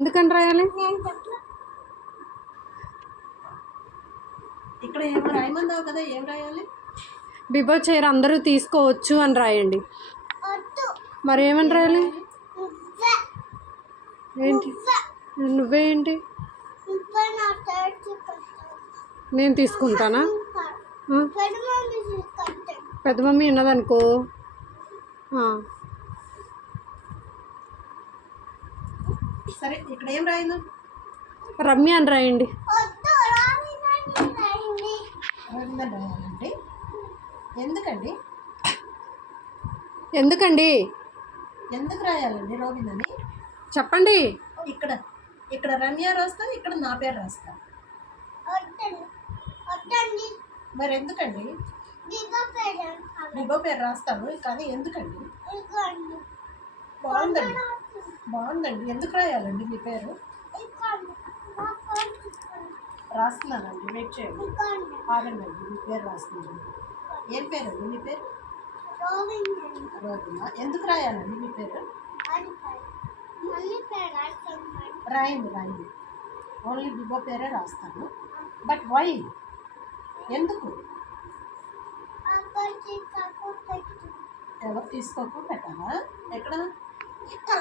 ఎందుకని రాయాలి? ఇక్కడ ఏమో రాయమందావు కదా, ఏం రాయాలి? బిబో చైర్ అందరూ తీసుకోవచ్చు అని రాయండి. మరి ఏమని రాయాలి? ఏంటి నువ్వే ఏంటి? నేను తీసుకుంటానా? పెద్ద మమ్మీ ఉన్నదనుకో. సరే, ఇక్కడ ఏం రాయను? రమ్య అని రాయండి. రాయాలండి. ఎందుకండి? ఎందుకండి? ఎందుకు రాయాలండి రోహిణి? చెప్పండి. ఇక్కడ ఇక్కడ రమ్య రాస్తా, ఇక్కడ నా పేరు రాస్తా. మరి ఎందుకండి? బిబో పేరు రాస్తాను, కానీ ఎందుకండి? బాగుందండి, బాగుందండి. ఎందుకు రాయాలండి మీ పేరు? రాస్తున్నానండి, వెయిట్ చేయండి, ఆగండి. మీ పేరు రాస్తున్నాను. ఏం పేరండి మీ పేరు? రోహిణ. ఎందుకు రాయాలండి మీ పేరు? రాయండి, రాయండి. ఓన్లీ బిబో పేరే రాస్తాను. But why? ఎందుకు? ఎవరు తీసుకోక పెట్టాలా? ఎక్కడ? ఇక్కడ